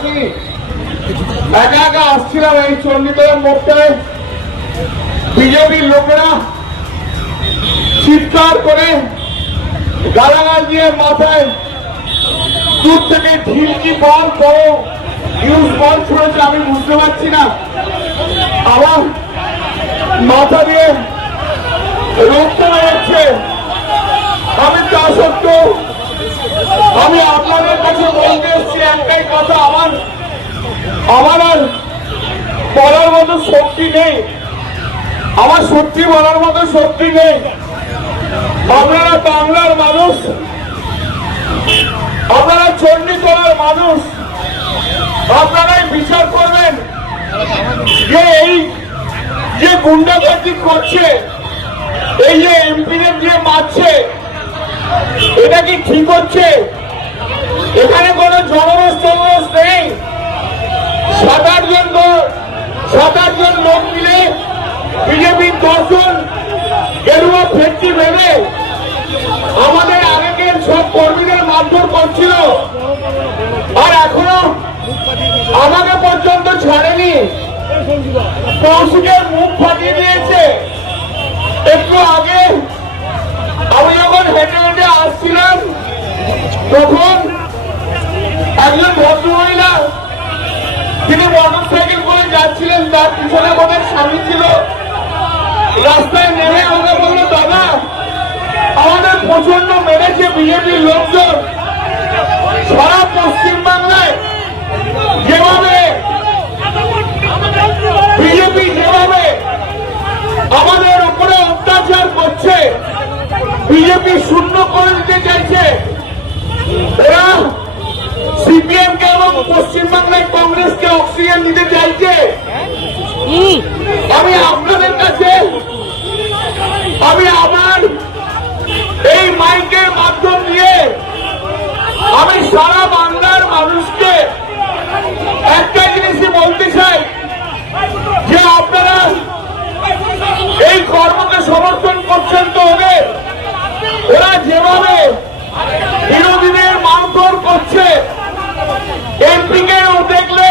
আসিনি, একা একা আসছিলাম এই চণ্ডীতলার মোড়টায়। বিজেপির লোকেরা চিৎকার করে গালাগাল দিয়ে মাথায় দূর থেকে ঢিলকি বল বড় নিউজ বল ছুড়েছে। আমি বুঝতে পারছি না, আমার মাথা দিয়ে রক্ত বেরোচ্ছে। আমি তা সত্ত্বেও আমি আপনাদের কাছে বলতে এসছি একটাই কথা, আমার আর বলার মতো শক্তি নেই, আমার সত্যি বলার মতো শক্তি নেই। আপনারা বাংলার মানুষ, আপনারা চণ্ডীতলার মানুষ, আপনারাই বিচার করবেন যে এই যে গুন্ডাগর্দি করছে, এই যে এমপিদের দিয়ে মারছে, এটা কি ঠিক হচ্ছে? এখানে কোনো জনরোষ নেই। 7-8 জন লোক মিলে বিজেপির 10 জন গেরুয়া ফেটটি ভেবে আমাদের আগের সব কর্মীদের মারধর করছিল, আর এখনো আমাকে পর্যন্ত ছাড়েনি। কৌশিকের মুখ ফাটিয়ে দিয়েছে। একটু আগে আমি যখন হেঁটে হেঁটে আসছিলাম, তখন একজন ভদ্রমহিলা, তিনি মোটর সাইকেল করে যাচ্ছিলেন, তার পিছনে আমাদের স্বামী ছিল। রাস্তায় নেমে আমাকে বললো, দাদা আমাদের প্রচন্ড মেরেছে বিজেপির লোকজন। সারা পশ্চিমবাংলায় যেভাবে বিজেপি যেভাবে আমাদের উপরে অত্যাচার করছে, বিজেপি শূন্য করে দিতে চাইছে, এরা সিপিএম কে এবং পশ্চিমবাংলায় কংগ্রেসকে অক্সিজেন দিতে চাইছে। আমি আপনাদের কাছে আমি আমার এই মাইকের মাধ্যম দিয়ে আমি সারা বাংলার মানুষকে একটা জিনিসই বলতে চাই, যে আপনারা এই কর্মকে সমর্থন করছেন তো হবে। ওরা যেভাবে বিরোধীদের মারধর করছে, এমপিকেও দেখলে